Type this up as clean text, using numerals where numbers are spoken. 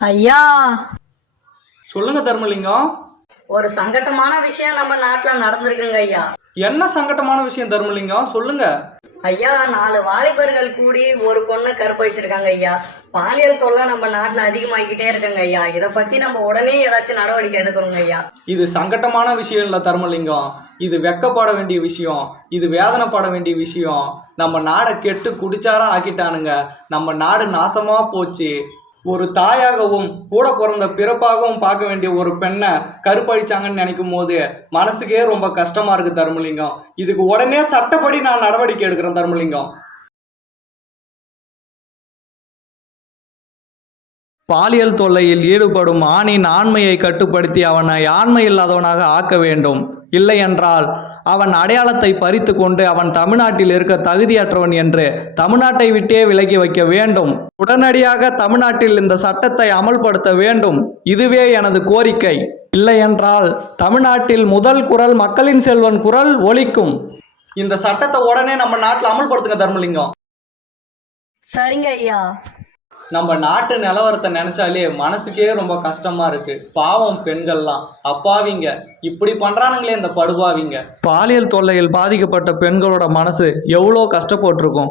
ஐயா, சொல்லுங்க தர்மலிங்கம். ஒரு சங்கட்டமான விஷயம் நம்ம நாட்டுல நடந்திருக்குங்க ஐயா. என்ன சங்கட்டமான விஷயம் தர்மலிங்கம், சொல்லுங்க. ஐயா, 4 வாலிபர்கள் கூடி ஒரு பொண்ணை கற்பழிச்சிருக்காங்க ஐயா. பாலியல் தொல்லை நம்ம நாட்டுல அதிகமாகிக்கிட்டே இருக்குங்க ஐயா. இதை பத்தி நம்ம உடனே ஏதாச்சும் நடவடிக்கை எடுக்கணுங்க ஐயா. இது சங்கட்டமான விஷயம் இல்லை தர்மலிங்கம், இது வெக்கப்பட வேண்டிய விஷயம், இது வேதனைப்பட வேண்டிய விஷயம். நம்ம நாடை கெட்டு குடிச்சாரா ஆக்கிட்டானுங்க. நம்ம நாடு நாசமா போச்சு. ஒரு தாயாகவும் கூட பிறந்த பிறப்பாகவும் பார்க்க வேண்டிய ஒரு பெண்ணை கருப்பழிச்சாங்கன்னு நினைக்கும் போது மனசுக்கே ரொம்ப கஷ்டமா இருக்கு தர்மலிங்கம். இதுக்கு உடனே சட்டப்படி நான் நடவடிக்கை எடுக்கிறேன் தர்மலிங்கம். பாலியல் தொல்லையில் ஈடுபடும் ஆணின் ஆண்மையை கட்டுப்படுத்தி அவனை ஆண்மை இல்லாதவனாக ஆக்க வேண்டும். இல்லை என்றால் அவன் அடையாளத்தை பறித்து கொண்டு அவன் தமிழ்நாட்டில் இருக்க தகுதியற்றவன் என்று தமிழ்நாட்டை விட்டே விலக்கி வைக்க வேண்டும். உடனடியாக தமிழ்நாட்டில் இந்த சட்டத்தை அமல்படுத்த வேண்டும். இதுவே எனது கோரிக்கை. இல்லை என்றால் தமிழ்நாட்டில் முதல் குரல் மக்களின் செல்வன் குரல் ஒலிக்கும். இந்த சட்டத்தை உடனே நம்ம நாட்டில் அமல்படுத்துங்க தர்மலிங்கம். சரிங்க ஐயா. நம்ம நாட்டு நிலவரத்தை நினைச்சாலே மனசுக்கே ரொம்ப கஷ்டமா இருக்கு. பாவம் பெண்கள்லாம் அப்பாவிங்க, இப்படி பண்றானுங்களே இந்த படுபாவிங்க. பாலியல் தொல்லையில் பாதிக்கப்பட்ட பெண்களோட மனசு எவ்வளோ கஷ்டப்பட்டிருக்கும்.